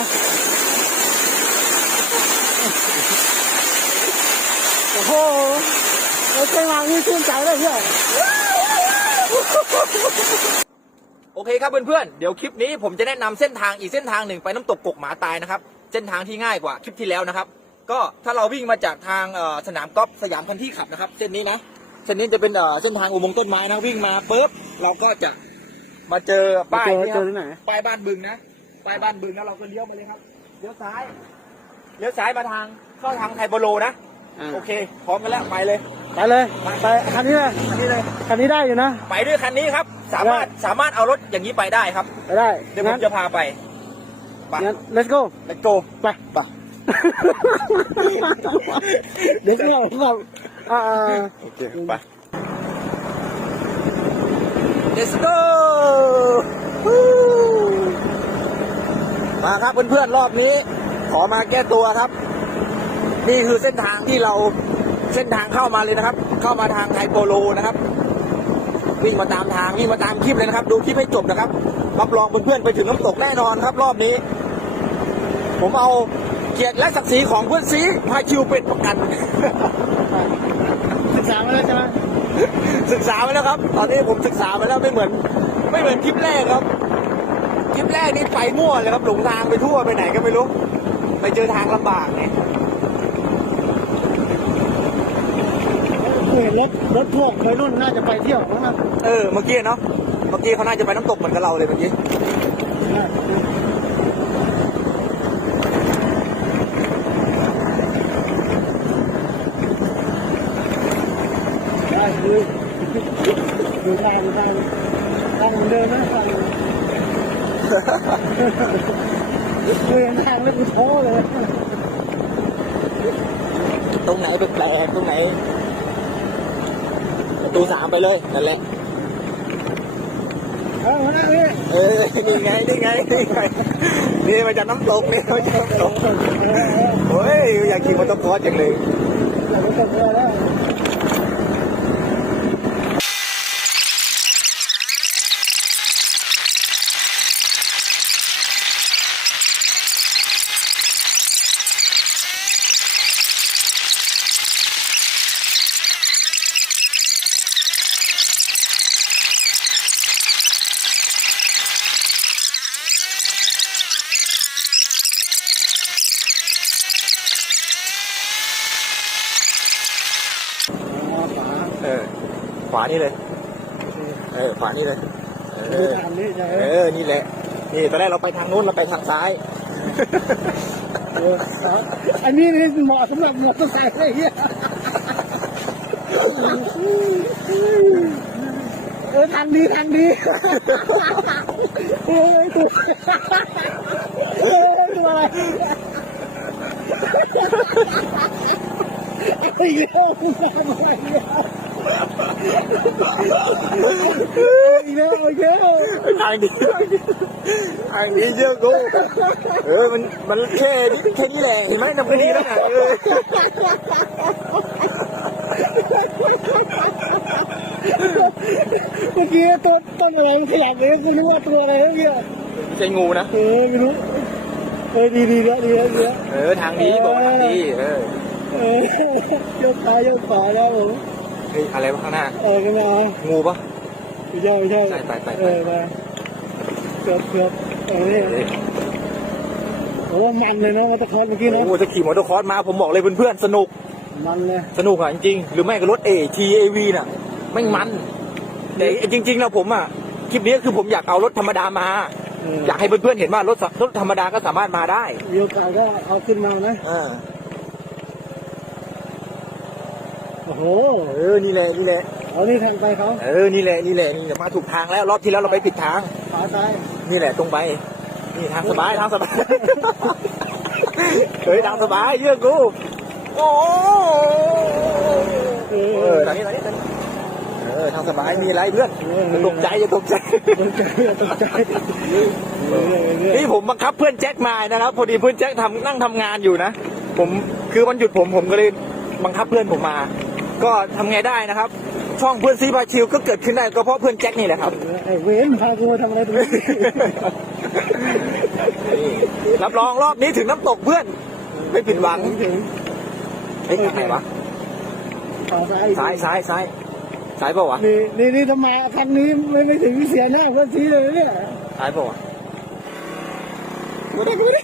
ะโอ้โหเราเจอมานี่ชื่นใจเลยเพื่อนโอเคครับเพื่อนๆ เดี๋ยวคลิปนี้ผมจะแนะนำเส้นทางอีกเส้นทางหนึ่งไปน้ำตกกกหมาตายนะครับ เส้นทางที่ง่ายกว่าคลิปที่แล้วนะครับ ก็ถ้าเราวิ่งมาจากทางเอ่อสนามกอล์ฟสยามคันที่ขับนะครับ เส้นนี้นะเส้นนี้จะเป็นเอ่อเส้นทางอุโมงค์ต้นไม้นะวิ่งมาปุ๊บเราก็จะมาเจอป้ายเจอนี่เจครัอบที่ไหนป้ายบ้านบึงนะ ป้ายบ้านบึงแล้วเราก็เลี้ยวมาเลยครับเลี้ยวซ้ายเลี้ยวซ้ายมาทางเข้าทางไทยโบโลนะอ่าโอเค พร้อมกันแล้วไปเลยไปเลยไปคันนี้เลยอันนี้เลยคันนี้ได้อยู่นะไปด้วยคันนี้ครับ สามารถสามารถเอารถอย่างนี้ไปได้ครับไปได้เดี๋ยวผงั้มนจะพาไปไปงั้น let's go let's go ไปไปเดี๋ยวเราเราอ่าโอเคไป let's go มาครับเพื่อนๆรอบนี้ ขอมาแก้ตัวครับ นี่คือเส้นทางที่เราเส้นทางเข้ามาเลยนะครับ เข้ามาทางไทยโปโลนะครับ วิ่งมาตามทางวิ่งมาตามคลิปเลยนะครับ ดูคลิปให้จบนะครับรับรองเพื่อนๆไปถึงน้ำตกแน่นอนครับ รอบนี้ ผมเอาเกียรติและศักดิ์ศรีของเพื่อนซีพาชิวเป็นประกันศึกษามาแล้วใช่ไหมศึกษาไปแล้วครับ ตอนนี้ผมศึกษาไปแล้วไม่เหมือน ไม่เหมือนคลิปแรกครับ คลิปแรกนี่ไปมั่วเลยครับหลงทางไปทั่วไปไหนก็ไม่รู้ ไปเจอทางลำบากไงคือเห็นรถรถพวกวัยรุ่นน่าจะไปเที่ยวมั้งนะเออเมื่อกี้เนาะเมื่อกี้เขาน่าจะไปน้ำตกเหมือนกับเราเลยเมื่อกี้ ได้คือดูทางดูทางทางเหมือนเดิมนะทาง คือเห็นทางแล้วกูท้อเลย ตรงไหนแปลกตรงไหนประตูสามไปเลยนั่นแหละเอาหัวหน้าพี่เออนี่ไงนี่ไงนี่ไงนี่มาจากน้ำตกนี่มาจากน้ำตกโอ้ยอยากขี่มอเตอร์คอร์สจังเลยเราไม่ต้องเรือแล้ว ออ ขวานี่เลย เออ ขวานี่เลย เอดูอทางนี้ใช่ไหมเออ นี่แหละ นี่ตอนแรกเราไปทางนู้นเราไปทางซ้าย เออครับอันนี้นี่เหมาะสำหรับมอเตอร์ไซค์เลยเฮียเออทางดีทางดีเออตัวเออตัวอะไรเฮ้ยเร็วทำอะไรเนี่ย อีกแล้วอีกแล้วทางนี้ทางนี้เยอะกูเออมันมันแค่นี้แค่นี้แหละเห็นไหมนำคดีแล้วนะเออเมื่อกี้ต้นต้นอะไรมันขยับเลยกูนึกว่าตัวอะไรเมื่อกี้ใช่งูนะ เออไม่รู้ เออดีดีแล้วดีแล้วดีแล้วเออทางนี้บอกทางนี้เออเออยกซ้ายกขาแล้วผม ฮ้ยอะไรวะข้างหน้า เออกันมางูปะไม่ใช่ไม่ใช่ไปไปไปไป เออมาเกือบเกือบเออนี่โอ้มันเลยนะมาตะคอนเมื่อกี้นะโอ้โหจะขี่มอเตอร์คอร์สมาผมบอกเลยเพื่อนๆสนุก มันเลยสนุกอะจริงๆหรือไม่ก็รถเอทีเอวีน่ะไม่งมันแต่จริงๆแล้วผมอะคลิปนี้คือผมอยากเอารถธรรมดามาเอออยากให้เพื่อนๆเห็นว่ารถรถธรรมดาก็สามารถมาได้มีโอกาสก็เอาขึ้นมานะ เออ โอ้โหเออนี่แหละนี่แหละเอานี่แทงไปเขาเออนี่แหละนี่แหละนี่แหละมาถูกทางแล้วรอบที่แล้วเราไปผิดทางขวาซ้ายนี่แหละตรงไปนี่ทางสบายทางสบายเฮ้ยทางสบายเยื่อกูโอ้เอเออทางนี้ทางนี้ทางนี้เออทางสบายมีอะไรเพื่อนอย่าตกใจอย่าตกใจตกใจตกใจเออเออเออนี่ผมบังคับเพื่อนแจ็คมานะครับ พอดีเพื่อนแจ็คทำนั่งทำงานอยู่นะ ผมคือวันหยุดผมผมก็เลยบังคับเพื่อนผมมา ก็ทำไงได้นะครับ ช่องเพื่อนซีพาชิวก็เกิดขึ้นได้ก็เพราะเพื่อนแจ็คนี่แหละครับ ไอ้เว้นพากูมาทำอะไรตรงนี้นี่รับรองรอบนี้ถึงน้ำตกเพื่อน ไม่ผิดหวังถึงเฮ้ยทางไหนวะต่อซ้ายซ้ายซ้ายซ้ายซ้ายเปล่าวะนี่นี่นี่ทำไมคันนี้ไม่ไม่ถึงเสียหน้าเพื่อนชี้เลยเนี่ยซ้ายเปล่าวะไม่ได้ไม่ได้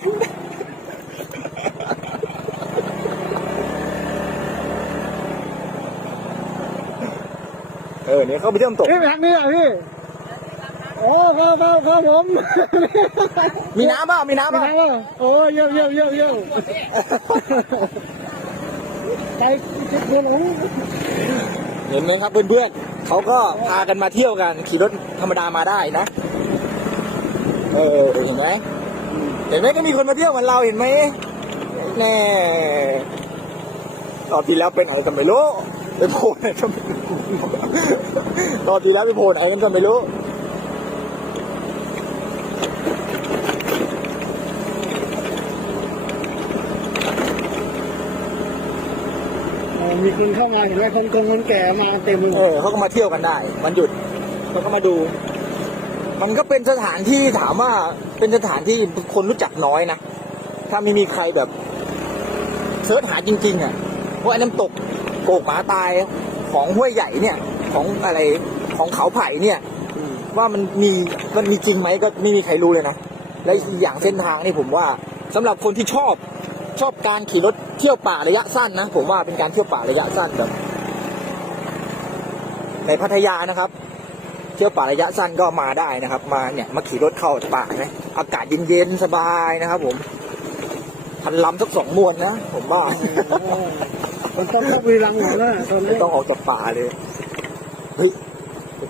ออเนี่ยเข้าไปเที่ยวน้ำตก พี่ไปทางนี้อะพี่ โอ้เข้าเข้าเข้าผมมีน้ำป่ะมีน้ำไม่ป่ะได้ว่าโอ้เยี่ยมเยี่ยมเยี่ยมเยี่ยมไปเจ็บหัวหลงเห็นไหมครับเพื่อนๆเขาก็พากันมาเที่ยวกันขี่รถธรรมดามาได้นะ เออเห็นไหมเห็นไหมก็มีคนมาเที่ยวเหมือนเราเห็นไหมแน่รอบที่แล้วเป็นอะไรกันไม่รู้ ไปโผล่ไหนก็ไม่รู้รอบที่แล้วไปโผล่ไหนกันก็ไม่รู้มีคนเข้ามาเห็นไหมคนคงคนแก่มาเต็มเลยเออเขาก็มาเที่ยวกันได้วันหยุดเขาก็มาดู มันก็เป็นสถานที่ถามว่าเป็นสถานที่คนรู้จักน้อยนะ ถ้าไม่มีใครแบบเสิร์ชหาจริง ๆ อะว่าไอ้น้ำตก โกกหมาตายของห้วยใหญ่เนี่ยของอะไรของเขาไผ่เนี่ย ว่ามันมีมันมีจริงไหมก็ไม่มีใครรู้เลยนะ และอีกอย่างเส้นทางนี่ผมว่าสำหรับคนที่ชอบชอบการขี่รถเที่ยวป่าระยะสั้นนะผมว่าเป็นการเที่ยวป่าระยะสั้นแบบในพัทยานะครับ เที่ยวป่าระยะสั้นก็มาได้นะครับ มาเนี่ยมาขี่รถเข้าป่านะอากาศเย็นๆสบายนะครับ ผมพันลำสักสองมวนนะผมว่า มันต้องเข้าวีรังหน่อยนะตอนไม่นี้ต้องออกจากป่าเลย เฮ้ย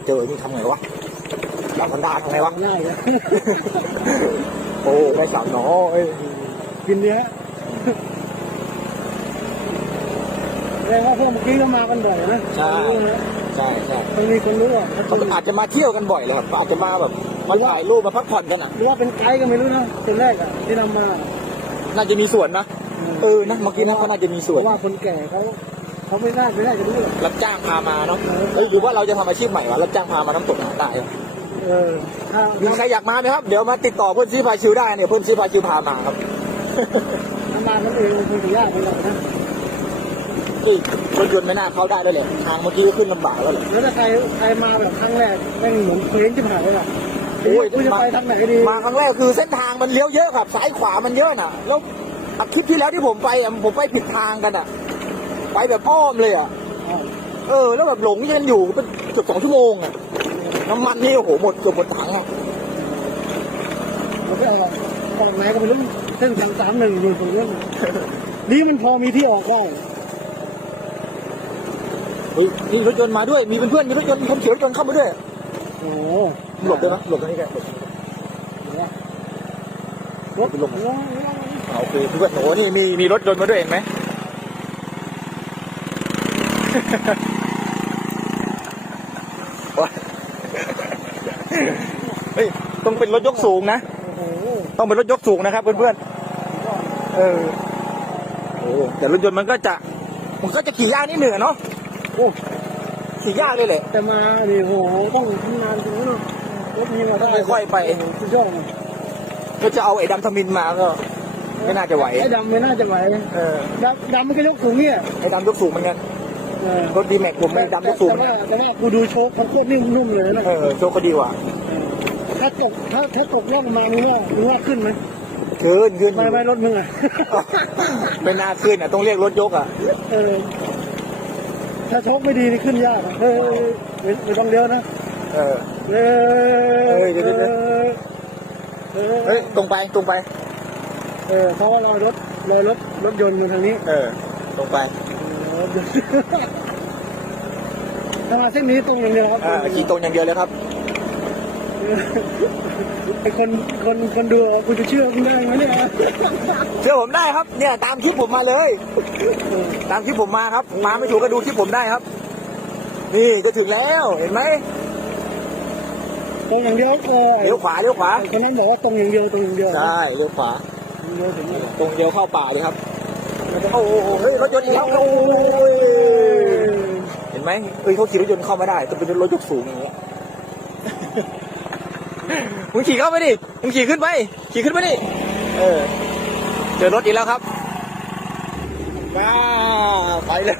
เจอนี่ทำไงวะดาวพันดาทำไงวะได้เลยโอ้ได้สาวน้อยกินเนี้ยแสดงว่าพวกเมื่อกี้ก็มากันบ่อยนะ ใช่ใช่ใช่ต้องมีคนรู้อะเขาอาจจะมาเที่ยวกันบ่อยเลยครับอาจจะมาแบบมาถ่ายรูปมาพักผ่อนกันอะหรือว่าเป็นไกด์ก็ไม่รู้นะคนแรกอะที่นำมา น่าจะมีส่วนนะ เออนะเมื่อกี้นะเขาน่าจะมีเพส่วนราะว่าคนแก่เขาเขาไม่น่าไม่น่าจะรู้หรอกรับจ้างพามาเนาะเอ้ยหรือว่าเราจะทำอาชีพใหม่วะรับจ้างพามาน้ำตกหาได้อะเออถ้ามีใครอยากมาไหมครับเดี๋ยวมาติดต่อเพื่อนซีพาชิวได้เนี่ยเพื่อนซีพาชิวพามาครับถ้ามาคนเองมันคงจะยากไปหน่อยนะนี่รถยนต์ไม่น่าเข้าได้แล้วแหละทางเมื่อกี้ก็ขึ้นลำบากแล้วแหละแล้วถ้าใครใครมาแบบครั้งแรกแม่งเหมือนเคว้งจะผ่านเลยอะโอ้ยกูจะไปทางไหนดีมาครั้งแรกคือเส้นทางมันเลี้ยวเยอะครับซ้ายขวามันเยอะน่ะแล้ว อาทิตย์ที่แล้วที่ผมไปอะผมไปผิดทางกันอะ ไปแบบอ้อมเลยอะอ้าวเออ แล้วแบบหลงยังอยู่เป็นเกือบสองชั่วโมงอะน้ำมันนี่โอ้โหหมดเกือบหมดถังอะเราไม่เอาหรอกออกไหนก็ไม่รู้เส้นสามสามหนึ่งอยู่ตรงนี้นี่มันพอมีที่ออกได้เฮ้ยนี่รถยนต์มาด้วยมีเพื่อนๆมีรถยนต์มีคนเขียวรถยนต์เข้ามาด้วยโอ้โหหลบได้ไหมหลบตรงนี้แกหลบรถลงลงอ่า โอเคเพื่อนโอ้โหนี่มีมีรถยนต์มาด้วยเห็นไหมโอ๊ยเฮ้ยต้องเป็นรถยกสูงนะโอ้โหต้องเป็นรถยกสูงนะครับเพื่อนๆเออโอ้แต่รถยนต์มันก็จะมันก็จะขี่ยากนิดหนึ่งอะเนาะโอ้ขี่ยากเลยแหละแต่มาดิโอ้โหต้องทำงานตรงนี้นเนอะรถมีมาได้ค่อยๆไปสุดยอดเลยก็จะเอาไอ้ดำทมินมาก็ ไม่น่าจะไหว ไอ้ดำไม่น่าจะไหวเออ ดำดำมันก็ยกสูงเนี่ยไอ้ดำยกสูงเหมือนกันเออรถดีแม็กผมไม่ดำยกสูงแต่ว่าแต่ว่ากูดูโชคเขาโคตรนิ่มๆเลยนะเออโชคก็ดีกว่าถ้าตกถ้าถ้าตกรอบประมาณนี้ว่ามึงว่าขึ้นไหมขึ้นขึ้นไม่ไม่รถมึงอะ ไม่น่าขึ้นอะต้องเรียกรถยกอะ เออ ถ้าโชคไม่ดีนี่ขึ้นยากอะเฮ้ยไม่ไม่ต้องเลี้ยวนะเออ เฮ้ยเฮ้ยเดี๋ยวเดี๋ยวเดี๋ยวเออเฮ้ย ตรงไปตรงไป เออเพราะว่ารอยรถรอยรถรถยนต์มาทางนี้เออ ตรงไปรถยนต์ถ้ามาเส้นนี้ตรงอย่างเดียวครับเออขี่ตรงอย่างเดียวเลยครับไอคนคนคนดูอะกูจะเชื่อคุณได้ไหมเนี่ยเชื่อผมได้ครับ เนี่ยตามคลิปผมมาเลยเออตามคลิปผมมาครับมาไม่ถูกก็ดูคลิปผมได้ครับ นี่ก็ถึงแล้วเห็นไหมตรงอย่างเดียวเออเลี้ยวขวาเลี้ยวขวาคนนั้นบอกว่าตรงอย่างเดียวตรงอย่างเดียวใช่เลี้ยวขวา เดียวถึงนี่ตรงเดียวเข้าป่าเลยครับ โอ้โหเฮ้ยรถยนต์อีกแล้วโอ้ยเห็นไหมเฮ้ยเขาขี่รถยนต์เข้าไม่ได้ต้องเป็นรถยกสูงอย่างเงี้ยมึงขี่เข้าไปดิมึงขี่ขึ้นไป ขี่ขึ้นไปดิเออ เจอรถอีกแล้วครับว้าไปเลย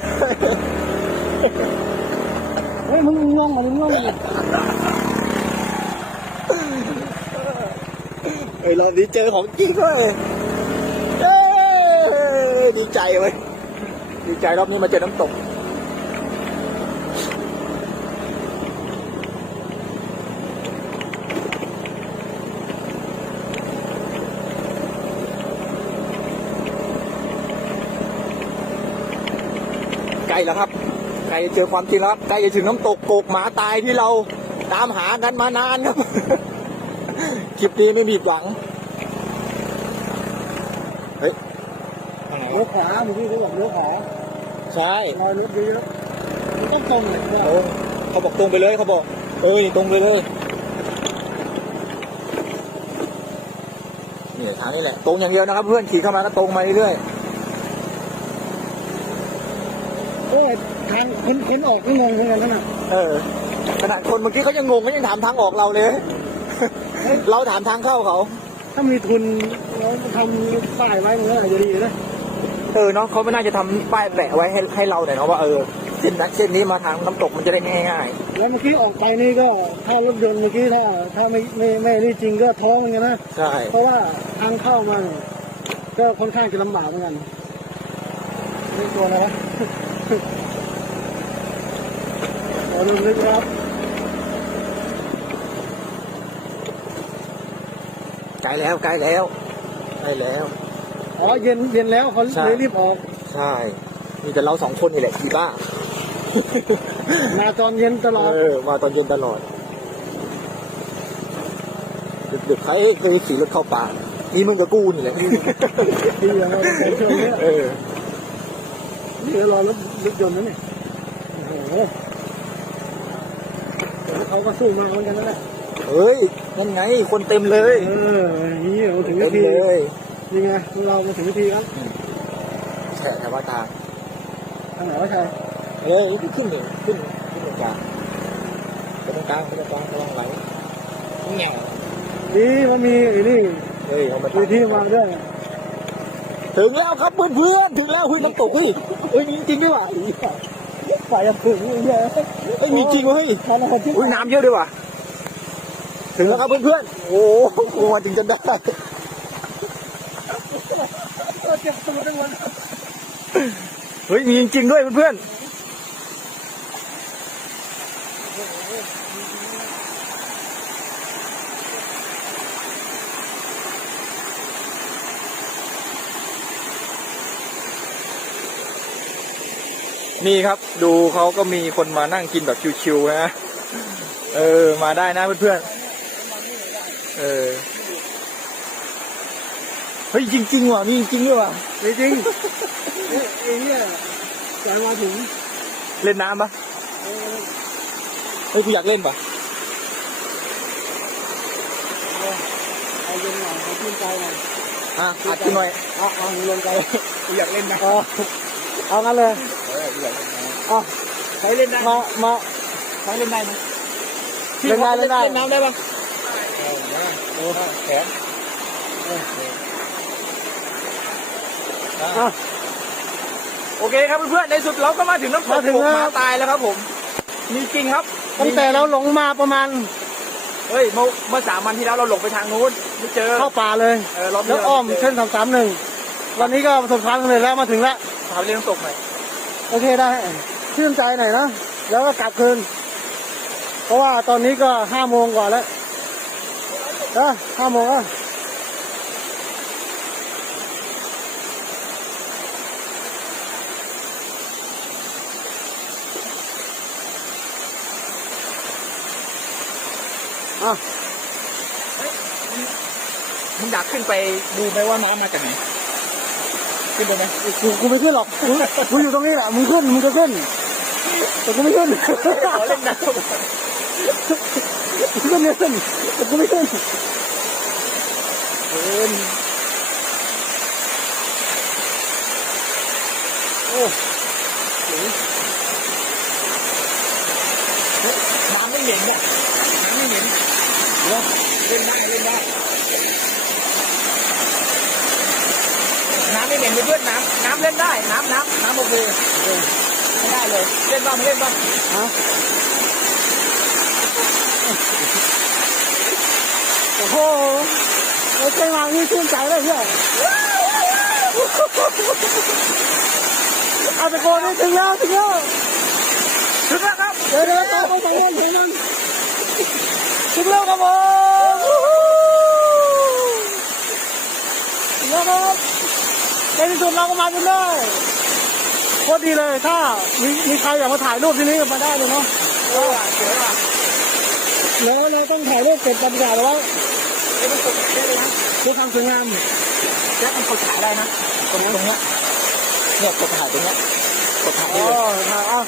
เฮ้ยมึงง่วงมามึงง่วงมาเฮ้ยรอบนี้เจอของจริงด้วยเอ้ย ดีใจเว้ยดีใจรอบนี้มาเจอน้ำตกใกลแล้วครับใกล้จะเจอความจริงแล้วครับใกล้จะถึงน้ำตกโกกหมาตายที่เราตามหากันมานานครับ คลิปนี้ไม่มีหวัง เฮ้ยทางไหน เลี้ ยววะขวาเมื่อกี้เขาบอกเลี้ยวขวาใช่รอยรถเยอะๆมันต้องตรงเลยโอ้เขาบอกตรงไปเลยเขาบอกเอ้ยตรงไปเลยนี่ทางนี้แหละตรงอย่างเดียวนะครับ เพื่อนขี่เข้ามาก็ตรงมาเรื่อยโอ้ยทางคนคนออกก็งงเหมือนกันนะๆเออขนาดคนเมื่อกี้เขายังงงเขายังถามทางออกเราเลย เราถามทางเข้าเขา ถ้ามีทุนแล้วทำป้ายไว้มันก็อาจจะดีนะ เออเนาะเขาไม่น่าจะทำป้ายแปะไว้ให้ให้เราหน่อยเนาะว่าเออเส้นนั้นเส้นนี้มาทางน้ำตกมันจะได้ง่ายแล้วเมื่อกี้ออกไปนี่ก็ถ้ารถยนต์เมื่อกี้ถ้าถ้าไม่ไม่ไม่นี่จริงก็ท้องเหมือนกันนะๆใช่เพราะว่าทางเข้ามาก็ค่อนข้างจะลำบากเหมือนกันนี่ตัวนะครับขอดูลึกครับใกล้แล้วใกล้แล้วใกล้แล้ว อ๋อเย็นเย็นแล้วเขาใช่ เลยรีบออกใช่มีแต่เราสองคนนี่แหละขี่บ้า มาตอนเย็นตลอดเออมาตอนเย็นตลอดดึกๆใครเคยขี่รถเข้าป่านี่มึงกับกูนี่แหละดีอย่างเราเป็นช่วงนี้เออ นี่เดี๋ยวรอรถรถยนต์นะเนี่ยโอ้โหแต่เขาก็สู้มาเหมือนกันนั่นแหละเฮ้ยนั่นไงคนเต็มเลยเออนี่เราถึงเต็นามทีเลย นี่ไงเรามาถึงนาทีแล้วแฉะแต่ว่าตาทางไหนวะชายเฮ้ยขึ้นหนึ่งขึ้นขึ้นตรงกลางไปตรงกลางไปตรงกลางระวังไหลนี่ไงนี่มันมีไอ้นี่เฮ้ยเอามามีที่มาด้วยถึงแล้วครับเพื่อนๆถึงแล้วเฮ้ยน้ำตกเฮ้ยเฮ้ยมีจริงด้วยว่ะไฟยังถึงอยู่เลยเฮ้ยมีจริงเว้ยมันอะไรที่อุ้ยน้ำเยอะด้วยว่ะถึงแล้วครับเพื่อนๆโอ้โหมาถึงจนได้ เราเจ็บตัวทั้งวันเฮ้ย มีจริงๆด้วยเพื่อนๆนี่ครับดูเขาก็มีคนมานั่งกินแบบชิวๆนะ เออ มาได้นะเพื่อนๆ เออ เฮ้ยจริงๆว่ะมีจริงๆด้วยว่ะจริงๆนี่ไอ้เนี่ยจะมาถึงเล่นน้ำปะเออเฮ้ยกูอยากเล่นปะเอาเย็นหน่อยเอาชื่นใจหน่อยอะอัดกูหน่อยเอาเอาลงใจกูอยากเล่นนะเอาเอางั้นเลยเออกูอยากเล่นนะเอาใครเล่นได้มามาใครเล่นได้ไหมเล่นได้เล่นได้เล่นน้ำได้ปะเออแขน อะ โอเคครับเพื่อนๆในสุดเราก็มาถึงน้ำตกมาถึงแล้วหมาตายแล้วครับ ผม มีจริงครับตั้งแต่เราหลงมาประมาณเฮ้ยเมื่อเมื่อสามวันที่แล้วเราหลงไปทางนู้นไม่เจอเข้าป่าเลยเออรอบนี้แล้วอ้อมเราเจอเส้นสามสามหนึ่งวันนี้ก็ประสบความสำเร็จแล้วมาถึงแล้วพาไปเล่นน้ำตกหน่อยโอเคได้ชื่นใจหน่อยนะแล้วก็กลับคืน เพราะว่าตอนนี้ก็ห้าโมงกว่าแล้วนะห้าโมงอะ อะมึงอยากขึ้นไปดูไหมว่าน้ำมาจากไหน ขึ้นไปไหมกูกูไม่ขึ้นหรอกกูกูอยู่ตรงนี้แหละ มึงขึ้น มึงก็ขึ้น แต่กูไม่ขึ้นขอเล่นน้ำกูก็ไม่ขึ้นแต่กูไม่ขึ้นเอินโอ้ น้ำไม่เหม็นอะน้ำไม่ เล่นได้เล่นได้น้ำไปเพื่อนน้ำน้ำเล่นได้ น้ำน้ำน้ำโอเคไม่ได้เลย เล่นบ้างเล่นบ้างฮะโอ้โหไอ้เจ้ามานี่ชื่นใจเลยเพื่อนเอาตะโกนนี่ถึงแล้วถึงแล้วถึงแล้วครับเดี๋ยวเดี๋ยวต่อไปฝั่งโน้นถึงนั้น ถึงแล้วครับผมถึงแล้วครับในที่สุดเราก็มาจนได้โคตรดีเลยถ้ามีมีใครอยากมาถ่ายรูปที่นี่ก็มาได้เลยเนาะเออสวยว่ะแล้วเราต้องถ่ายรูปเก็บบรรยากาศเอาไว้เอ้ยมันกดได้เลยนะเพื่อความสวยงามแจ็คมันกดถ่ายได้นะตรงตรงเนี้ยเนี่ยกดถ่ายตรงเนี้ยกดถ่ายอ๋ได้อเลยถ่ายเอา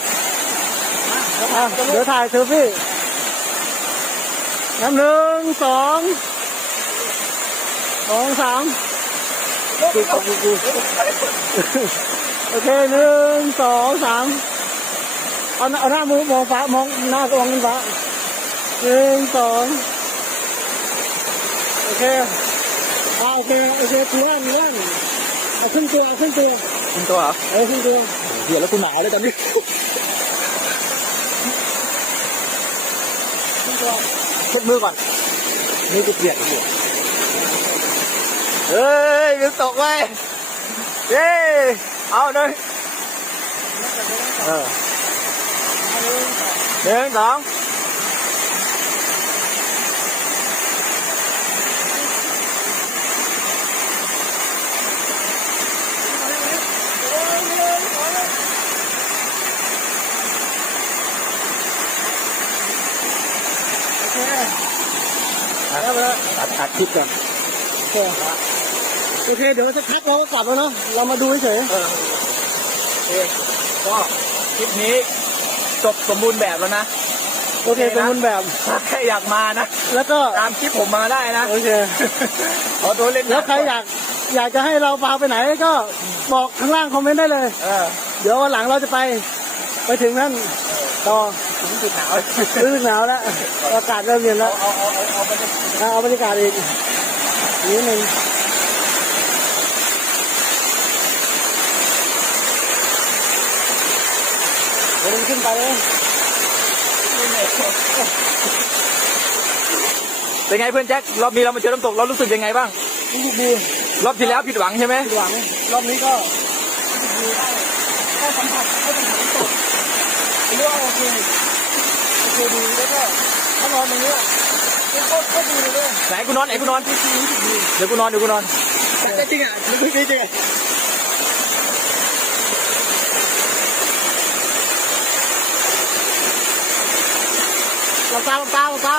อะเดี๋ยวถ่ายเซลฟี่ น้ำหนึ่งสองสองสามกูกูกูกูโอเคหนึ่งสองสามเอาหน้าเอาหน้ามองมองฟ้ามองหน้าก็มองขึ้นฟ้าหนึ่งสองโอเคอ่าโอเคโอเคตัวว่างตัวว่างเอาขึ้นตัวเอาขึ้นตัวคุณตัวเหรอเอาขึ้นตัวเดี๋ยวแล้วกูหนาวเลยตอนนี้ขึ้นตัวเช็ดมือก่อน นี่จะเปียกอยู่เฮ้ยมันตกไปเย้เอาหนึ่งเออหนึ่งสอง โอเคแล้ว ไปแล้วตัดตัดคลิปก่อนโอเคโอเค เดี๋ยวสักพักเราก็กลับแล้วเนาะเรามาดูเฉยเออโอเคก็คลิปนี้จบสมบูรณ์แบบแล้วนะๆโอเคเป็นมุนแบบถ้าใครอยากมานะ แล้วก็ตามคลิปผมมาได้นะ โอเคขอตัวเล่นแล้วใครอยากอยากจะให้เราพาไปไหนก็บอกข้างล่างคอมเมนต์ได้เลย เออ เดี๋ยววันหลังเราจะไป ไปถึงนั่น ต่อถึงจุดหนาวรู้สึกหนาวแล้วอากาศเริ่มเย็นแล้วเอาเอาเอาเอาไปเอาเอาบรรยากาศอีกนิดหนึ่งเดี๋ยวมันขึ้นไปเลยเป็นไงเพื่อนแจ็ครอบนี้เรามาเจอน้ำตกเรารู้สึกยังไงบ้างรู้สึกดีรอบที่แล้วผิดหวังใช่ไหมผิดหวังรอบนี้ก็รู้สึกดีได้ได้สัมผัสได้สัมผัสน้ำตก เรียกว่าโอเคโอเคดีแล้วก็ถ้านอนตรงเนี้ยก็ก็ดีเลยเนี่ยไหนกูนอนไหนกูนอนดีดีรู้สึกดีเดี๋ยวกูนอนเดี๋ยวกูนอนจริงอะรู้สึกดีจริงอะเปล่าเก้าเก้า